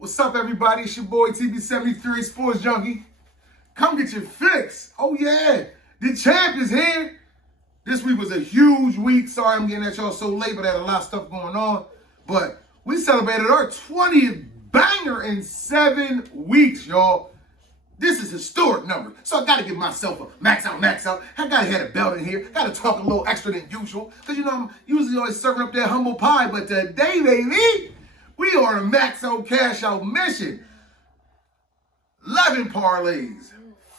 What's up, everybody? It's your boy TB73 Sportsjunky. Come get your fix. Oh yeah, the champ is here. This week was a huge week. Sorry I'm getting at y'all so late, but I had a lot of stuff going on. But we celebrated our 20th banger in 7 weeks, y'all. This is a historic number, so I gotta give myself a max out. I gotta have a belt in here. Gotta talk a little extra than usual, because you know I'm usually always serving up that humble pie, but today, baby, we are on a max out cash out mission. 11 parlays,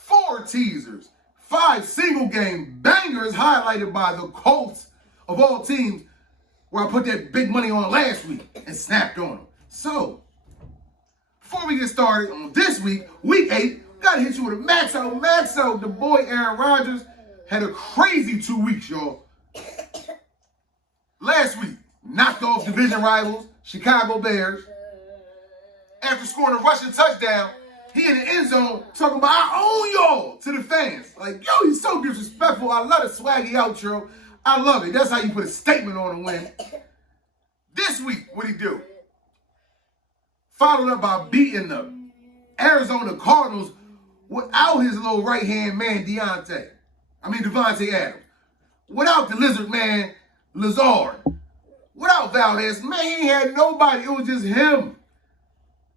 4 teasers, 5 single game bangers highlighted by the Colts of all teams, where I put that big money on last week and snapped on them. So, before we get started on this week, week 8, gotta hit you with a max out. The boy Aaron Rodgers had a crazy 2 weeks, y'all. Last week, knocked off division rivals, Chicago Bears. After scoring a rushing touchdown, he in the end zone talking about, I own y'all to the fans. Like, yo, he's so disrespectful. I love the swaggy outro. I love it. That's how you put a statement on a win. This week, what'd he do? Followed up by beating the Arizona Cardinals without his little right-hand man, Devontae Adams. Without the lizard man, Lazard. Without Valdez, man, he ain't had nobody. It was just him.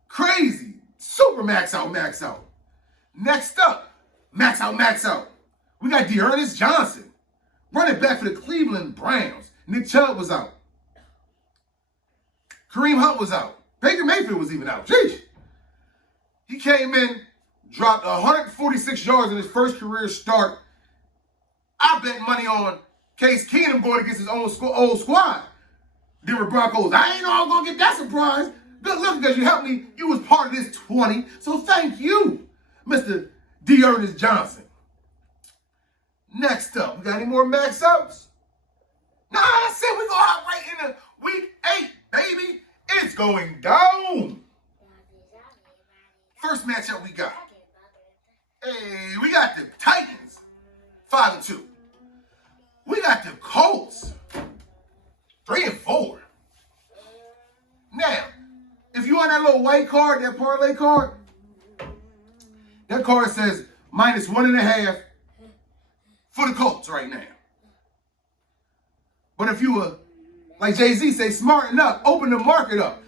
Crazy. Super max out. Next up, max out. We got Dearness Johnson, running back for the Cleveland Browns. Nick Chubb was out. Kareem Hunt was out. Baker Mayfield was even out. Jeez. He came in, dropped 146 yards in his first career start. I bet money on Case Keenum going against his own old squad. Denver Broncos. I ain't know I was going to get that surprise. Good luck, because you helped me. You was part of this 20. So thank you, Mr. Dearness Johnson. Next up, we got any more max outs? Nah, I said we go out right into week 8, baby. It's going down. First matchup we got. Hey, we got the Titans, 5-2. We got the Colts, 3-4. Now, if you on that little white card, that parlay card, that card says -1.5 for the Colts right now. But if you were, like Jay-Z say, smart enough, open the market up.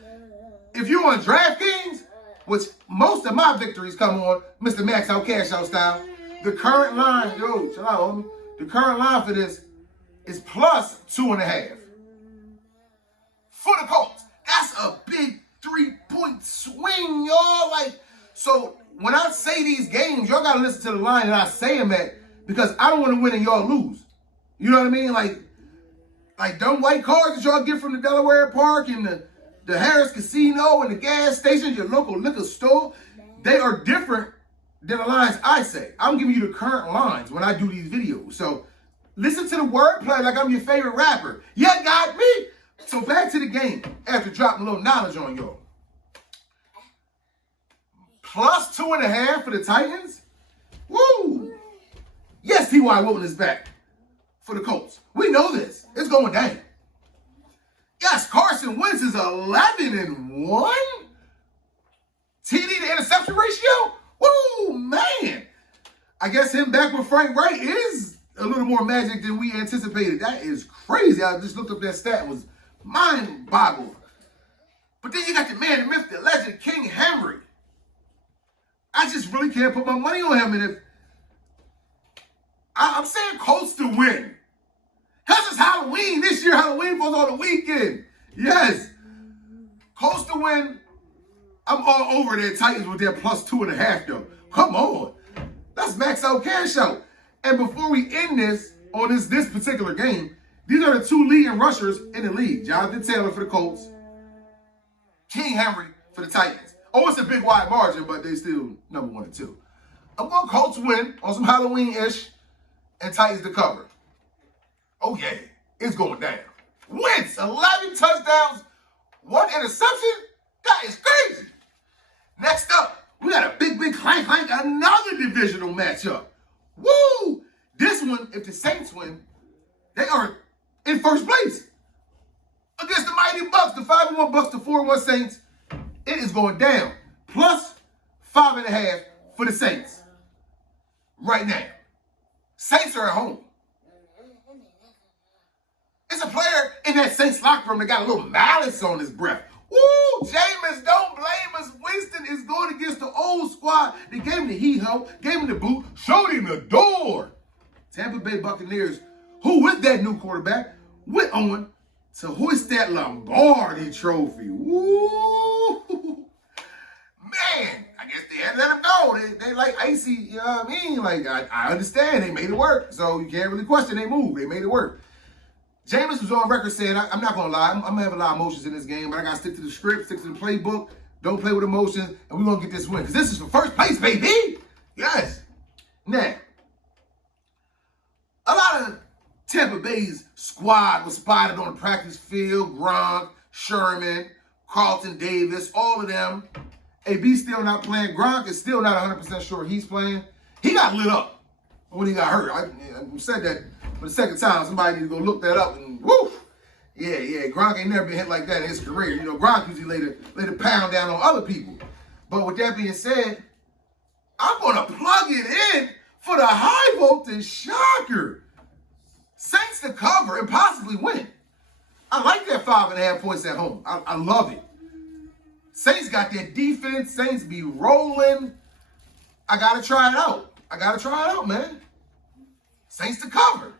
If you on DraftKings, which most of my victories come on Mr. Max Out Cash Out style, the current line, yo, chill out, homie. The current line for this is +2.5 for the Colts. That's a big 3-point swing, y'all. Like, so when I say these games, y'all gotta listen to the line that I say them at, because I don't want to win and y'all lose. You know what I mean? Like them white cards that y'all get from the Delaware Park and the Harris Casino and the gas station, your local liquor store, they are different than the lines I say. I'm giving you the current lines when I do these videos. So listen to the wordplay like I'm your favorite rapper. You got me. So back to the game after dropping a little knowledge on y'all. +2.5 for the Titans. Woo! Yes, T.Y. Wilton is back for the Colts. We know this. It's going down. Yes, Carson Wentz is 11-1. TD to interception ratio? Woo, man. I guess him back with Frank Wright is a little more magic than we anticipated. That is crazy. I just looked up that stat. It was mind-boggling. But then you got the man, the myth, the legend, King Henry. I just really can't put my money on him. And if I'm saying Colts to win. Because it's Halloween. This year, Halloween falls on the weekend. Yes. Colts to win. I'm all over their Titans with their +2.5, though. Come on. Let's max out cash out. And before we end this, on this particular game, these are the 2 leading rushers in the league. Jonathan Taylor for the Colts. King Henry for the Titans. Oh, it's a big wide margin, but they still number 1 and 2. I'm going Colts win on some Halloween-ish and Titans to cover. Oh, yeah. It's going down. Wentz, 11 touchdowns, 1 interception. That is crazy. Next up, we got a big clank, another divisional matchup. Woo! This one, if the Saints win, they are in first place against the mighty Bucks, the 5-1 Bucks, the 4-1 Saints. It is going down. Plus 5.5 for the Saints. Right now. Saints are at home. It's a player in that Saints locker room that got a little malice on his breath. Woo! Jameis, don't blame us. Winston is going against the old squad. They gave him the hee-ho, gave him the boot, showed him the door. Tampa Bay Buccaneers, who with that new quarterback, went on to hoist that Lombardi trophy. Woo! Man, I guess they had to let him go. They like icy, you know what I mean? Like, I understand. They made it work. So you can't really question they move. They made it work. Jameis was on record saying, I'm not going to lie, I'm going to have a lot of emotions in this game, but I got to stick to the script, stick to the playbook, don't play with emotions, and we're going to get this win. Because this is for first place, baby! Yes! Now, a lot of Tampa Bay's squad was spotted on the practice field. Gronk, Sherman, Carlton Davis, all of them. AB still not playing. Gronk is still not 100% sure he's playing. He got lit up when he got hurt. I said that for the second time. Somebody need to go look that up. And woo! Yeah. Gronk ain't never been hit like that in his career. You know, Gronk usually lay the pound down on other people. But with that being said, I'm going to plug it in for the high voltage shocker. Saints to cover and possibly win. I like that 5.5 points at home. I love it. Saints got that defense. Saints be rolling. I got to try it out. Man. Saints to cover.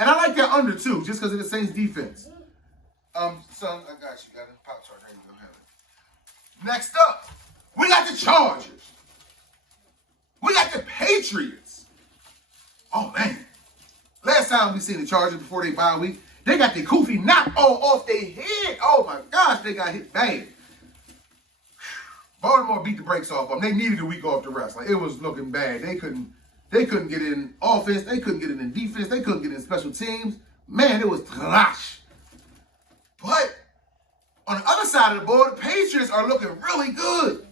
And I like that under, too, just because of the Saints defense. Son, I got you. Got a pop chart. There you go. Have it. Next up, we got the Chargers. We got the Patriots. Oh, man. Last time we seen the Chargers before they bye week, they got the Koofy knocked off their head. Oh, my gosh, they got hit bad. Baltimore beat the brakes off them. They needed a week off to rest. Like, it was looking bad. They couldn't get in offense. They couldn't get in defense. They couldn't get in special teams. Man, it was trash. But on the other side of the board, the Patriots are looking really good.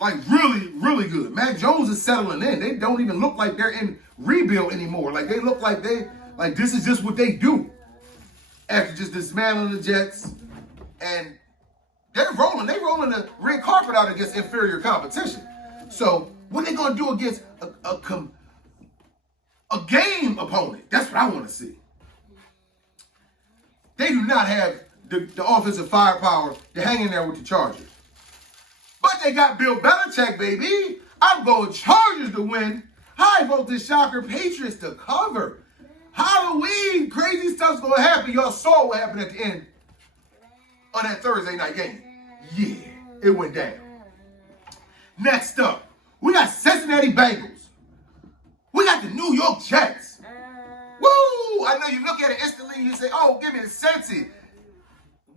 Like, really, really good. Mac Jones is settling in. They don't even look like they're in rebuild anymore. Like, they look like this is just what they do. After just dismantling the Jets. And they're rolling. They're rolling the red carpet out against inferior competition. So, what are they going to do against a game opponent? That's what I want to see. They do not have the offensive firepower to hang in there with the Chargers. But they got Bill Belichick, baby. I'm going Chargers to win. High voltage shocker, Patriots to cover. Halloween, crazy stuff's going to happen. Y'all saw what happened at the end on that Thursday night game. Yeah, it went down. Next up, we got Cincinnati Bengals. We got the New York Jets. Woo! I know you look at it instantly and you say, oh, give me the Cincy.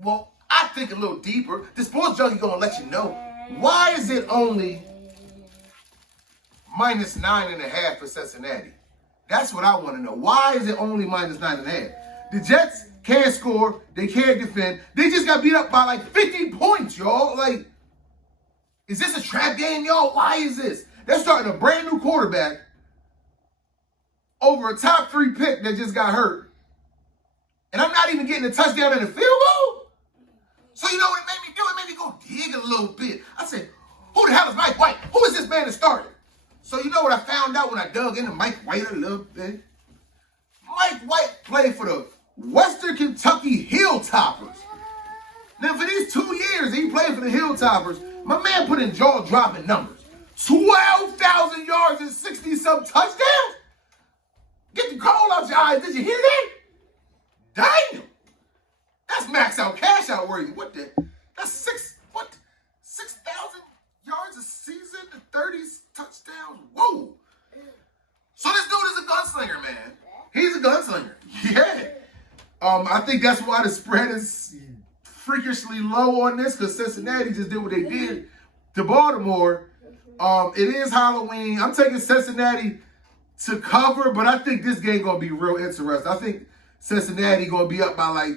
Well, I think a little deeper. The Sportsjunky going to let you know. Why is it only minus 9.5 for Cincinnati? That's what I want to know. Why is it only minus 9.5? The Jets can't score. They can't defend. They just got beat up by like 50 points, y'all. Like, is this a trap game, y'all? Why is this? They're starting a brand new quarterback over a top 3 pick that just got hurt. And I'm not even getting a touchdown in the field goal. So you know what it made me do? It made me go dig a little bit. I said, who the hell is Mike White? Who is this man that started? So you know what I found out when I dug into Mike White a little bit? Mike White played for the Western Kentucky Hilltoppers. Now for these 2 years he played for the Hilltoppers, my man put in jaw-dropping numbers. 12,000 yards and 60-some touchdowns? Get the coal out your eyes. Did you hear that? Damn! That's max out, cash out worthy. What the? That's 6,000 yards a season to 30 touchdowns? Whoa! So this dude is a gunslinger, man. He's a gunslinger. Yeah. I think that's why the spread is freakishly low on this, because Cincinnati just did what they did to Baltimore. It is Halloween. I'm taking Cincinnati to cover, but I think this game going to be real interesting. I think Cincinnati going to be up by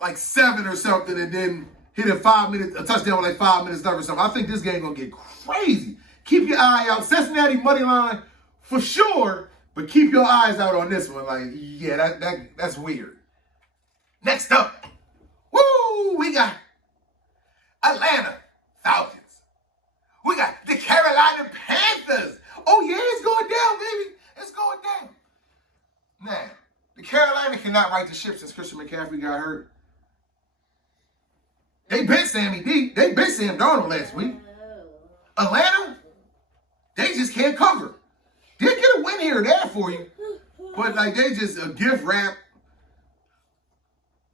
like 7 or something, and then hit a touchdown with like 5 minutes left or something. I think this game going to get crazy. Keep your eye out. Cincinnati money line for sure, but keep your eyes out on this one. Like, yeah, that's weird. Next up, woo, we got Atlanta Falcons. We got the Carolina Panthers. Oh, yeah, it's going down, baby. It's going down. Now, the Carolina cannot right the ship since Christian McCaffrey got hurt. They been Sammy D. They been Sam Darnold last week. Atlanta, they just can't cover. They get a win here or there for you, but like they just a gift wrap,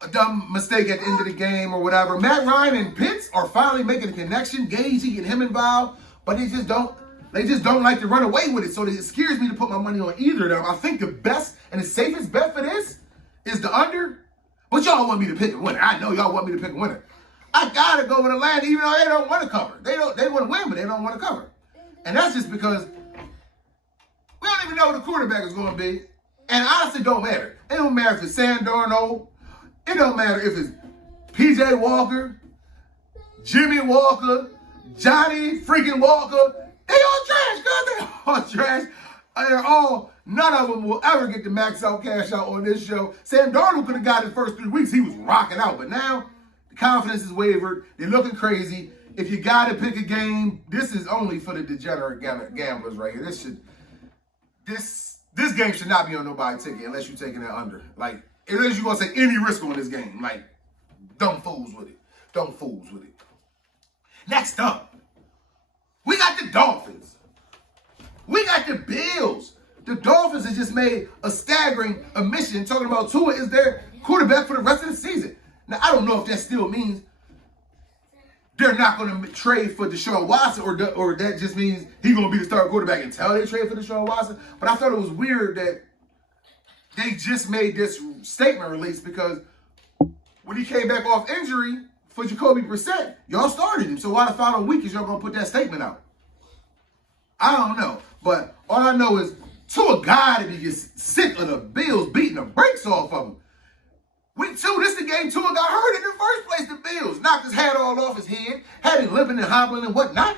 a dumb mistake at the end of the game or whatever. Matt Ryan and Pitts are finally making a connection. Gagey and him involved, but they just don't like to run away with it. So it scares me to put my money on either of them. I think the best and the safest bet for this is the under. But y'all want me to pick a winner. I know y'all want me to pick a winner. I gotta go with Atlanta, even though they don't want to cover. They want to win, but they don't want to cover. And that's just because we don't even know who the quarterback is going to be. And honestly, it don't matter. It don't matter if it's Sam Darnold. It don't matter if it's P.J. Walker, Jimmy Walker, Johnny freaking Walker. They all trash, guys. They all trash. None of them will ever get the max out cash out on this show. Sam Darnold could have got it the first 3 weeks. He was rocking out. But now, the confidence is wavered. They're looking crazy. If you got to pick a game, this is only for the degenerate gamblers right here. This game should not be on nobody's ticket unless you're taking it under. Like, unless you're going to take any risk on this game. Like, don't fools with it. Don't fools with it. Next up, we got the Dolphins. We got the Bills. The Dolphins have just made a staggering admission talking about Tua is their quarterback for the rest of the season. Now, I don't know if that still means they're not going to trade for Deshaun Watson or that just means he's going to be the starting quarterback until they trade for Deshaun Watson. But I thought it was weird that they just made this statement release because when he came back off injury for Jacoby Brissett, y'all started him. So why the final week is y'all going to put that statement out? I don't know. But all I know is Tua got to be just sick of the Bills beating the brakes off of him. Week 2, this is the game Tua got hurt in the first place. The Bills knocked his hat all off his head, had him limping and hobbling and whatnot.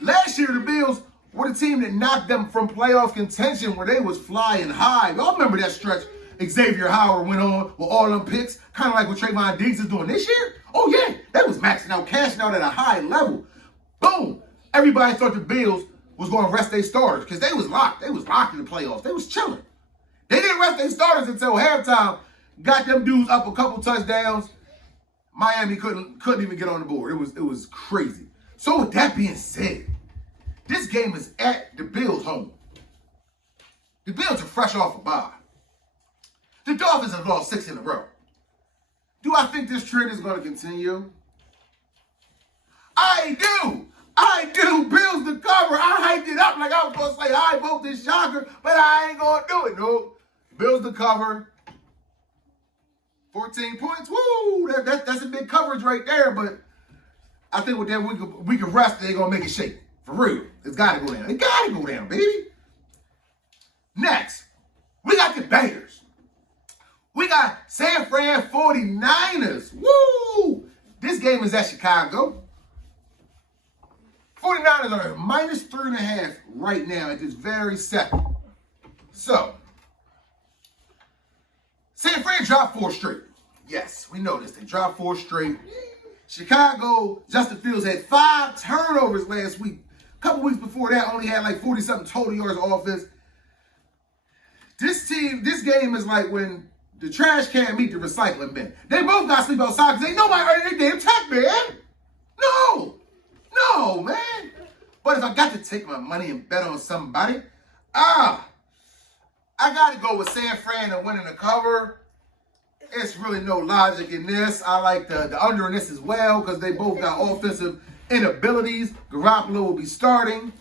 Last year, the Bills were the team that knocked them from playoff contention where they was flying high. Y'all remember that stretch Xavier Howard went on with all them picks, kind of like what Trayvon Diggs is doing this year? Oh, yeah, that was maxing out, cashing out at a high level. Boom. Everybody thought the Bills was going to rest their starters because they was locked. They was locked in the playoffs. They was chilling. They didn't rest their starters until halftime. Got them dudes up a couple touchdowns. Miami couldn't even get on the board. It was crazy. So with that being said, this game is at the Bills' home. The Bills are fresh off a bye. The Dolphins have lost 6 in a row. Do I think this trend is going to continue? I do. Bills to cover. I hyped it up like I was going to say I vote this shocker, but I ain't going to do it. No. Bills to cover. 14 points. Woo! That's a big coverage right there, but I think with that we can rest, they're going to make it shake. For real. It's got to go down. It got to go down, baby. Next, we got the Bears. We got San Fran 49ers. Woo! This game is at Chicago. 49ers are minus 3.5 right now at this very second. So, San Fran dropped 4 straight. Yes, we know this. They dropped 4 straight. Chicago, Justin Fields had 5 turnovers last week. A couple weeks before that, only had like 40-something total yards of offense. This game is like when the trash can meet the recycling bin. They both got to sleep outside because ain't nobody earning their damn check, man. No, man. But if I got to take my money and bet on somebody, I got to go with San Fran and winning the cover. It's really no logic in this. I like the under in this as well because they both got offensive inabilities. Garoppolo will be starting.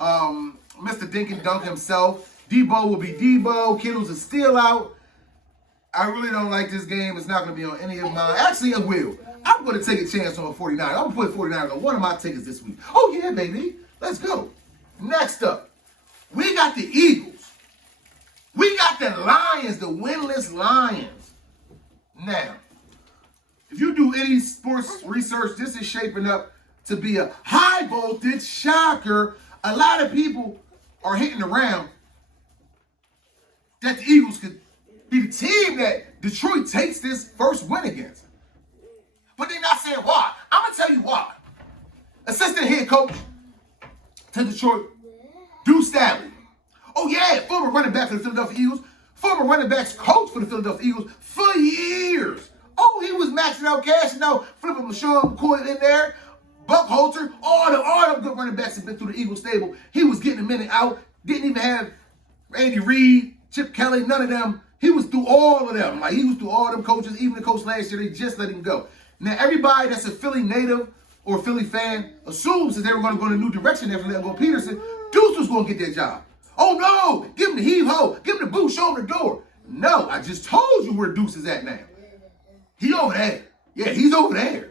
Mr. Dink and Dunk himself. Debo will be Debo. Kittle's is still out. I really don't like this game. It's not going to be on any of mine. Actually, it will. I'm going to take a chance on 49. I'm going to put 49 on one of my tickets this week. Oh, yeah, baby. Let's go. Next up, we got the Eagles. We got the Lions, the winless Lions. Now, if you do any sports research, this is shaping up to be a high voltage shocker. A lot of people are hitting around that the Eagles could be the team that Detroit takes this first win against. But they're not saying why. I'm going to tell you why. Assistant head coach to Detroit, Deuce Staley. Oh yeah, former running back for the Philadelphia Eagles, former running backs coach for the Philadelphia Eagles for years. Oh, he was maxing out cash, flipping LaShawn McCoy in there, Buck Holter, all them good running backs have been through the Eagles stable. He was getting them in and out. Didn't even have Andy Reid, Chip Kelly, none of them. He was through all of them. Like, he was through all them coaches. Even the coach last year, they just let him go. Now, everybody that's a Philly native or Philly fan assumes that they were going to go in a new direction after letting go Peterson. Deuce was going to get that job. Oh, no. Give him the heave-ho. Give him the boot, show him the door. No, I just told you where Deuce is at now. He over there. Yeah, he's over there.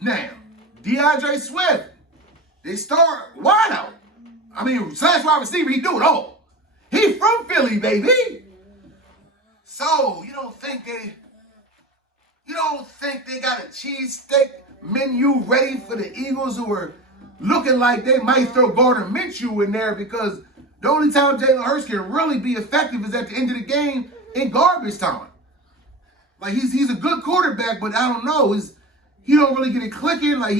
Now, DeAndre Swift, they start wide out. I mean, slash wide receiver, he do it all. He from Philly, baby. So, you don't think they got a cheesesteak menu ready for the Eagles, who are looking like they might throw Gardner Minshew in there, because the only time Jalen Hurts can really be effective is at the end of the game in garbage time. Like, he's a good quarterback, but I don't know. He don't really get it clicking. Like,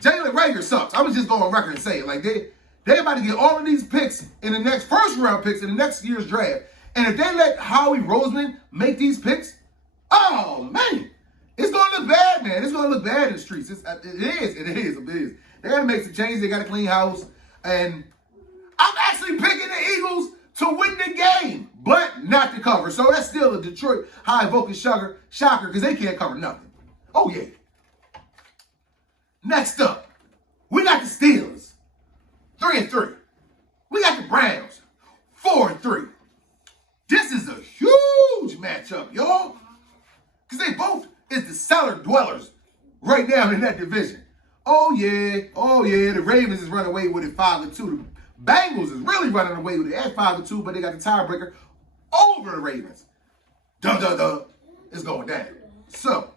Jalen Rager sucks. I was just going on record and say it. Like, they about to get all of these picks in the next first-round picks in the next year's draft. And if they let Howie Roseman make these picks, oh, man, it's going to look bad, man. It's going to look bad in the streets. It is. They got to make some changes. They got to clean house. And I'm actually picking the Eagles to win the game, but not to cover. So that's still a Detroit high-voting shocker, because they can't cover nothing. Oh, yeah. Next up, we got the Steelers, 3-3. We got the Browns, 4-3. This is a huge matchup, y'all, because they both is the cellar dwellers right now in that division. Oh, yeah. The Ravens is running away with it 5-2. The Bengals is really running away with it at 5-2, but they got the tiebreaker over the Ravens. It's going down. So,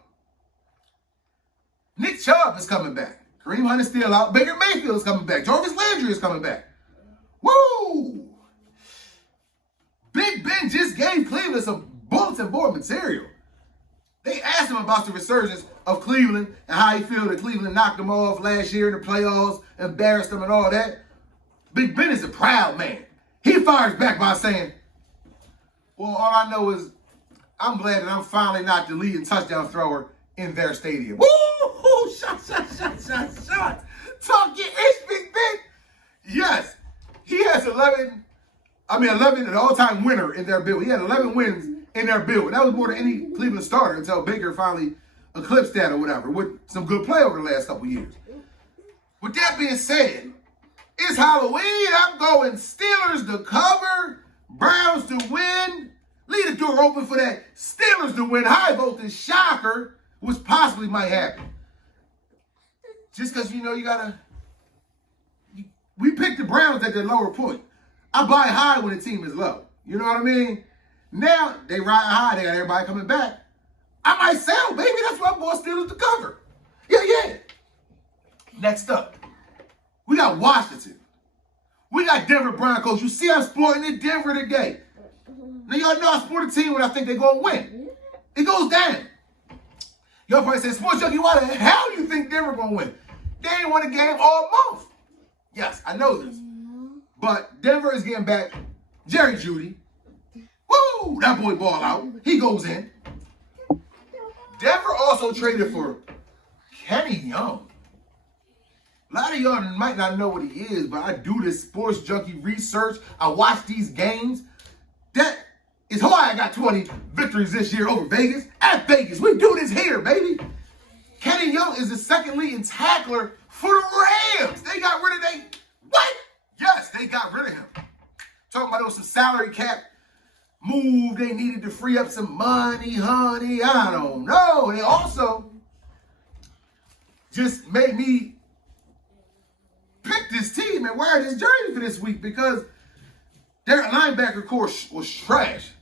Nick Chubb is coming back. Kareem Hunt is still out. Baker Mayfield is coming back. Jarvis Landry is coming back. Woo! Big Ben just gave Cleveland some bulletin board material. They asked him about the resurgence of Cleveland and how he feel that Cleveland knocked them off last year in the playoffs, embarrassed them and all that. Big Ben is a proud man. He fires back by saying, well, all I know is I'm glad that I'm finally not the leading touchdown thrower in their stadium. Woo! Shot. Talk your ish, Big Ben. Yes, he has 11, an all-time winner in their build. He had 11 wins in their build. That was more than any Cleveland starter until Baker finally eclipsed that or whatever, with some good play over the last couple years. With that being said, it's Halloween. I'm going Steelers to cover, Browns to win. Leave the door open for that Steelers to win high voltage shocker, which possibly might happen. Just because, we pick the Browns at their lower point. I buy high when the team is low. You know what I mean? Now, they ride high. They got everybody coming back. I might sell, baby. That's why I'm going Steelers to cover. Yeah. Next up, we got Washington. We got Denver Broncos. You see I'm sporting in Denver today. Now, y'all know I support a team when I think they're going to win. It goes down. Y'all probably say, Sportsjunky, why the hell do you think Denver going to win? They ain't won a game all month. Yes, I know this. But Denver is getting back Jerry Jeudy. Woo! That boy ball out. He goes in. Denver also traded for Kenny Young. A lot of y'all might not know what he is, but I do this Sportsjunky research. I watch these games. That is why I got 20 victories this year over Vegas. At Vegas, we do this here, baby. Kenny Young is the second leading tackler for the Rams. They got rid of what? Yes, they got rid of him. Talking about there was some salary cap move. They needed to free up some money, honey. I don't know. They also just made me pick this team and wear this jersey for this week because their linebacker core was trash.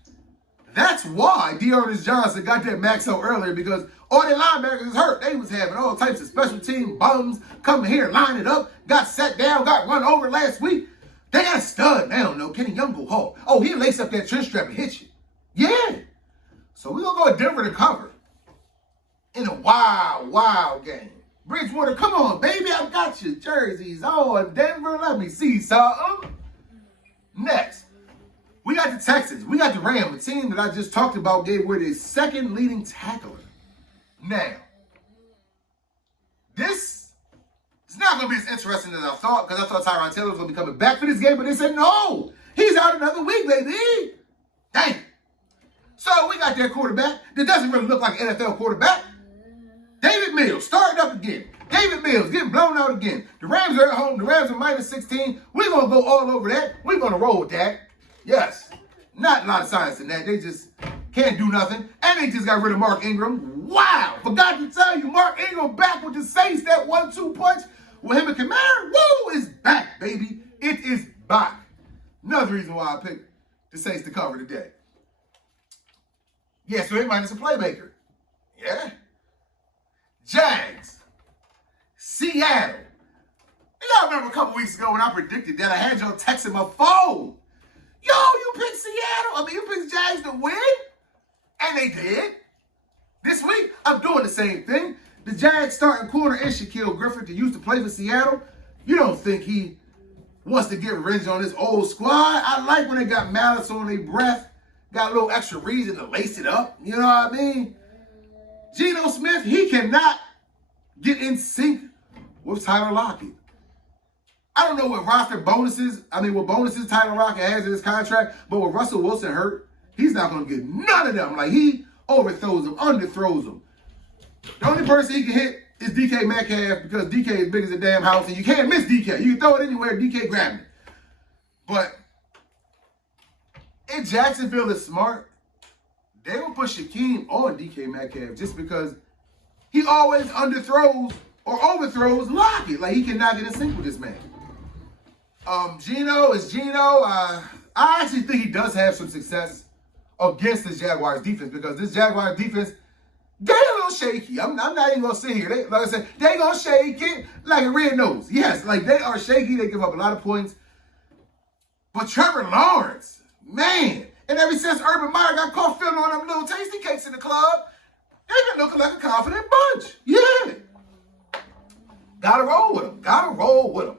That's why Dearness Johnson got that max out earlier, because all their linebackers is hurt. They was having all types of special team bums coming here, line it up, got set down, got run over last week. They got a stud now, no. Kenny Young go hard. Oh, he'll lace up that chin strap and hit you. Yeah. So we're going to go with Denver to cover. in a wild game. Bridgewater, come on, baby, I got your jerseys on. Denver, let me see something. Next, we got the Texans. We got the Rams, a team that I just talked about gave away their second leading tackler. Now, this is not going to be as interesting as I thought, because I thought Tyron Taylor was going to be coming back for this game, but they said, no, he's out another week, baby. Dang. So we got their quarterback that doesn't really look like an NFL quarterback. David Mills starting up again. David Mills getting blown out again. The Rams are at home. The Rams are minus 16. We're going to go all over that. We're going to roll with that. Yes. Not a lot of science in that. They just can't do nothing. And they just got rid of Mark Ingram. Wow. Forgot to tell you, Mark Ingram back with the Saints. That 1-2 punch with him and Kamara. Woo, is back, baby. It is back. Another reason why I picked the Saints to cover today. Yeah, so they minus a playmaker. Yeah. Jags, Seattle. Y'all remember a couple weeks ago when I predicted that I had y'all texting my phone. Yo, you picked Seattle. You picked Jags to win. And they did. This week, I'm doing the same thing. The Jags starting corner is Shaquille Griffin, that used to play for Seattle. You don't think he wants to get revenge on his old squad? I like when they got malice on their breath. Got a little extra reason to lace it up. You know what I mean? Geno Smith, he cannot get in sync with Tyler Lockett. I don't know what what bonuses Tyler Lockett has in his contract, but with Russell Wilson hurt, he's not going to get none of them. Like, he overthrows them, underthrows them. The only person he can hit is DK Metcalf, because DK is big as a damn house, and you can't miss DK. You can throw it anywhere, DK grabbing it. But if Jacksonville is smart, they will put Shaquem on DK Metcalf just because he always underthrows or overthrows Lockett. Like, he cannot get in sync with this man. Geno is Geno. I actually think he does have some success against this Jaguars defense, because this Jaguars defense, they a little shaky. I'm not even going to sit here. Like I said, they going to shake it like a red nose. Yes, like, they are shaky. They give up a lot of points. But Trevor Lawrence, man. And ever since Urban Meyer got caught filling on them little tasty cakes in the club, they've been looking like a confident bunch. Yeah. Gotta roll with them. Gotta roll with them.